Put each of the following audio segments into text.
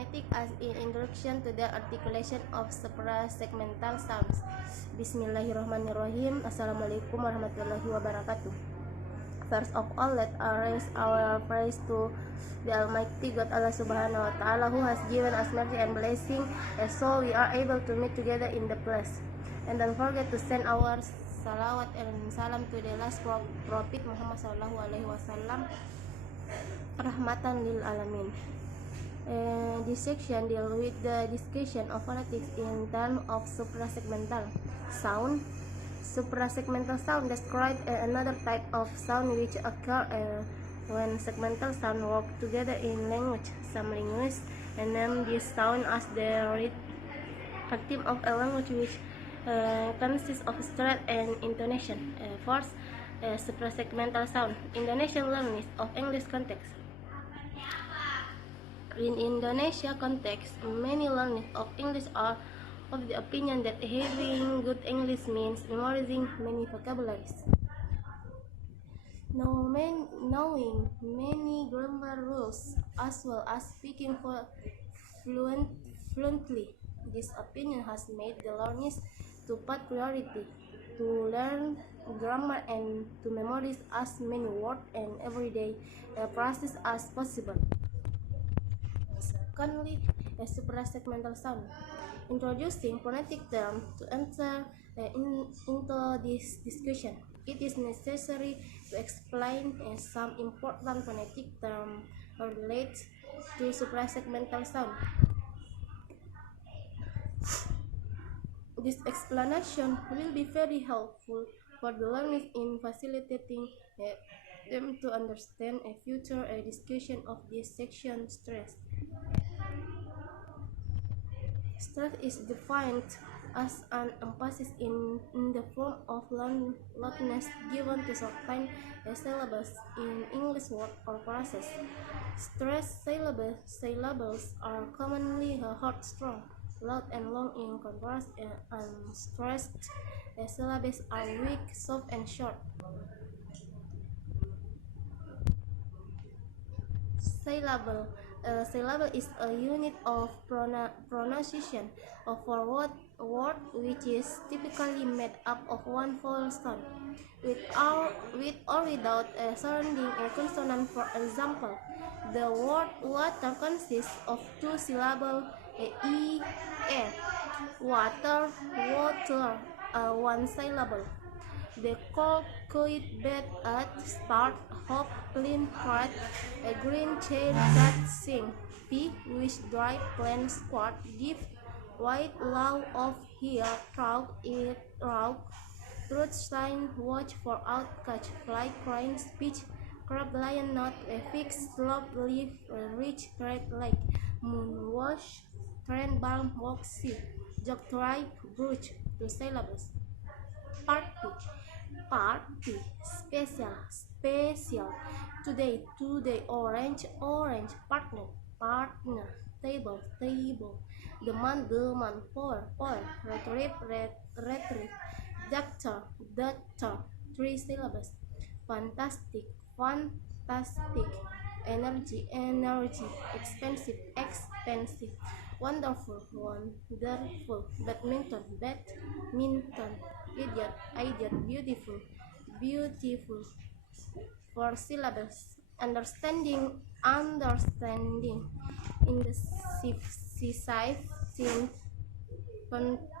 phonetic as in introduction to the articulation of suprasegmental sounds. Bismillahirrahmanirrahim. Assalamualaikum warahmatullahi wabarakatuh. First of all, let us raise our praise to the Almighty God Allah Subhanahu wa Ta'ala, who has given us mercy and blessing, and so we are able to meet together in the place. And don't forget to send our salawat and salam to the last Prophet Muhammad Sallallahu Alaihi Wasallam, rahmatan lil alamin. This section deals with the discussion of phonetics in terms of suprasegmental sound. Suprasegmental sound describes another type of sound which occur when segmental sound work together in language. Some linguists name this sound as the rhythm of a language which consists of stress and intonation. First, suprasegmental sound. Indonesian learners of English context. In Indonesia context, many learners of English are of the opinion that having good English means memorizing many vocabularies. Knowing many grammar rules as well as speaking fluently. This opinion has made the learners to put priority to learn grammar and to memorize as many words and everyday phrases as possible. Secondly, a suprasegmental sound. Introducing phonetic terms to enter into this discussion. It is necessary to explain some important phonetic terms related to suprasegmental sound. This explanation will be very helpful for the learners in facilitating them to understand a future discussion of this section. Stress is defined as an emphasis in the form of loudness given to certain syllables in English word or phrases. Stressed syllables are commonly heard strong, loud, and long in contrast, and unstressed syllables are weak, soft, and short. Syllable. A syllable is a unit of pronunciation for a word which is typically made up of one vowel sound, with or without a surrounding consonant. For example, the word water consists of two syllables, e, water, one syllable. The cold bed at start, hop, clean, bright, a green chair that sing, P, which dry, plant, squat, give, white, loud, of, here, trout, eat, rock, truth, sign, watch, for, out, catch, fly, crying, speech, crab, lion, not, a fix, slope, leaf, reach, red, lake, moon, wash, train, balm, walk, see, jog, try, brooch, two syllables. Party, special, today, orange, partner, table, demand, pour, retrieve, doctor, three syllables. Fantastic, energy, expensive, wonderful, badminton, idiot, beautiful, four syllables. Understanding, indecisive,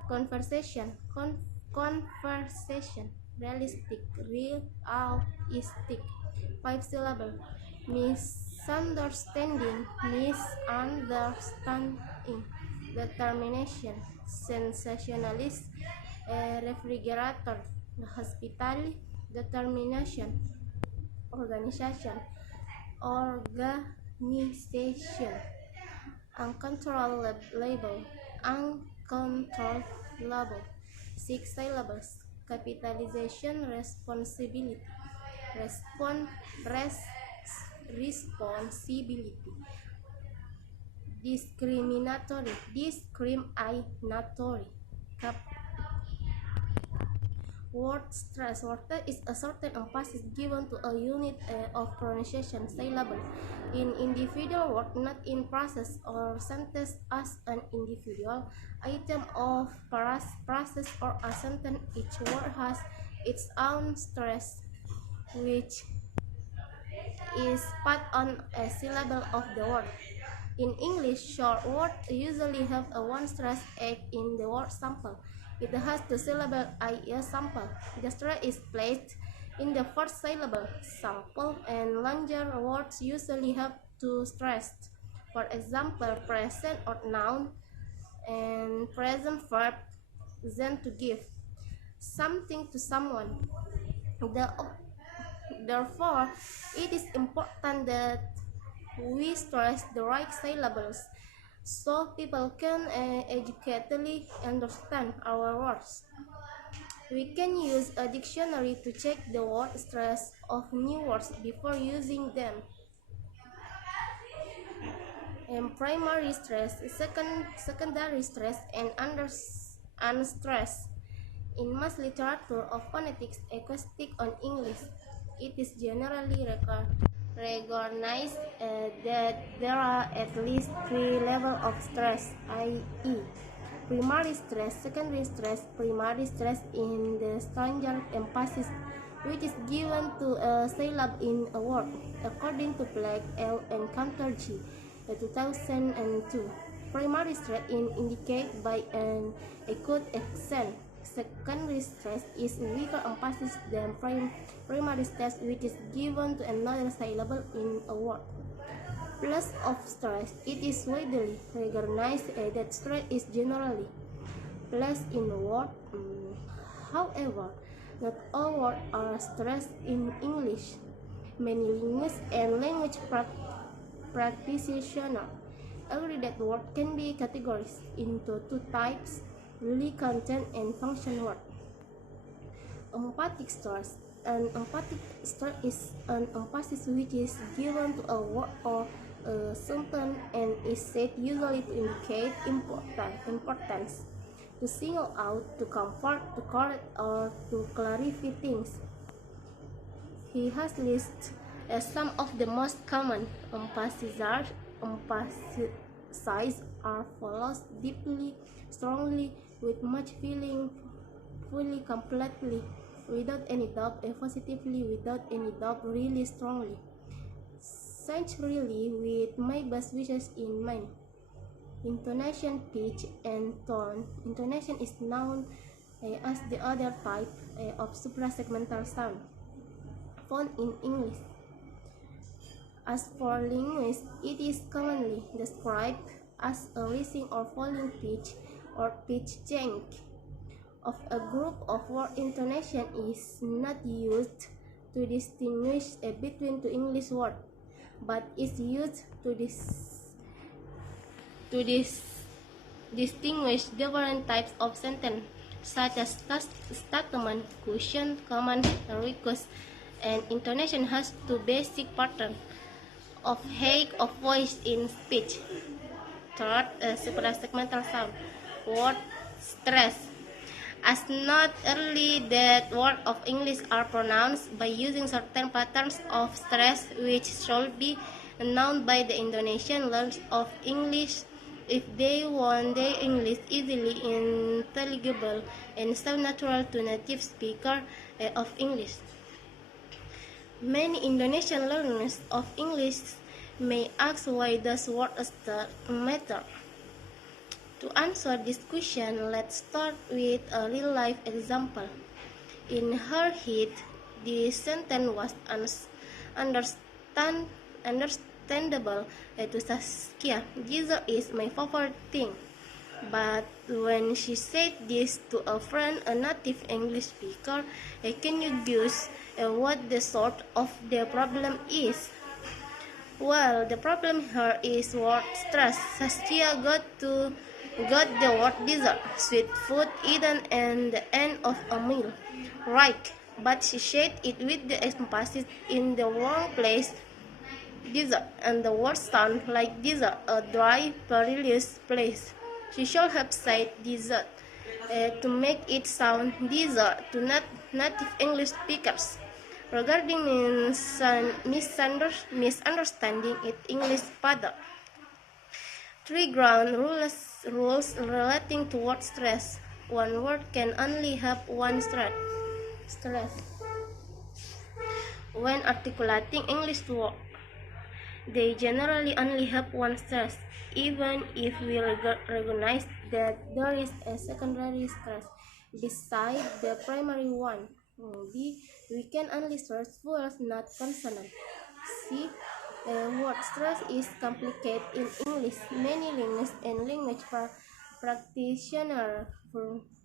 conversation, realistic, five syllables. Misunderstanding, determination, sensationalist, refrigerator, hospital, determination, organization, uncontrollable, six syllables. Capitalization, responsibility, discriminatory, Word stress. Word is a certain emphasis given to a unit of pronunciation syllable in individual word, not in process or sentence as an individual item of process or a sentence. Each word has its own stress, which is put on a syllable of the word. In English, short words usually have a one stress egg in the word sample. It has the syllable I sample. The stress is placed in the first syllable sample, and longer words usually have two stress. For example, present or noun and present verb, then to give something to someone. Therefore, it is important that we stress the right syllables so people can educatedly understand our words. We can use a dictionary to check the word stress of new words before using them. And primary stress, secondary stress, and unstress. In mass literature of phonetics acoustic on English, it is generally recognized that there are at least three levels of stress, i.e., primary stress, secondary stress, primary stress in the standard emphasis, which is given to a syllable in a word, according to Black, L. and Cantor G. 2002. Primary stress is indicated by an acute accent. Secondary stress is weaker emphasis than primary stress, which is given to another syllable in a word. Plus of stress, it is widely recognized that stress is generally placed in a word. However, not all words are stressed in English. Many linguists and language practitioners agree that words can be categorized into two types: really content and function word. Emphatic stress. An emphatic stress is an emphasis which is given to a word or a sentence and is said usually to indicate importance, to single out, to comfort, to correct, or to clarify things. He has listed some of the most common emphases are follows: deeply, strongly, with much feeling, fully, completely, without any doubt, positively, without any doubt, really, strongly, sincerely, with my best wishes in mind. Intonation, pitch, and tone. Intonation is known as the other type of suprasegmental sound found in English. As for linguists, it is commonly described as a rising or falling pitch or pitch change of a group of word. Intonation is not used to distinguish between two English words, but is used to distinguish different types of sentence, such as statement, question, command, and request. And intonation has two basic patterns of height of voice in speech. Third, suprasegmental sound. Word stress. As not early that words of English are pronounced by using certain patterns of stress which should be known by the Indonesian learners of English if they want their English easily intelligible and sound natural to native speakers of English. Many Indonesian learners of English may ask, why does word stress matter? To answer this question, let's start with a real-life example. In her head, the sentence was understandable to Saskia. Dessert is my favorite thing. But when she said this to a friend, a native English speaker, can you guess what the sort of the problem is? Well, the problem here is word stress. Saskia got the word dessert, sweet food eaten at the end of a meal. Right, but she said it with the emphasis in the wrong place. Dessert, and the word sound like dessert, a dry, perilous place. She should have said dessert to make it sound dessert, to not native English speakers regarding misunderstanding it English further. 3 ground rules relating to word stress. One word can only have one stress. When articulating English words, they generally only have one stress, even if we recognize that there is a secondary stress beside the primary one. We can only stress words, not consonants. See, word stress is complicated in English. Many linguists and language practitioners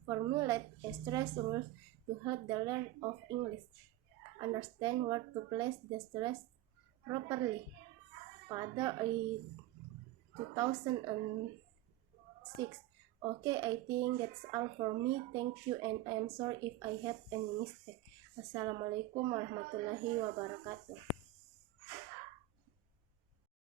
formulate a stress rules to help the learner of English understand where to place the stress properly. Pada 2006. Okay, I think that's all for me. Thank you, and I am sorry if I have any mistake. Assalamualaikum warahmatullahi wabarakatuh.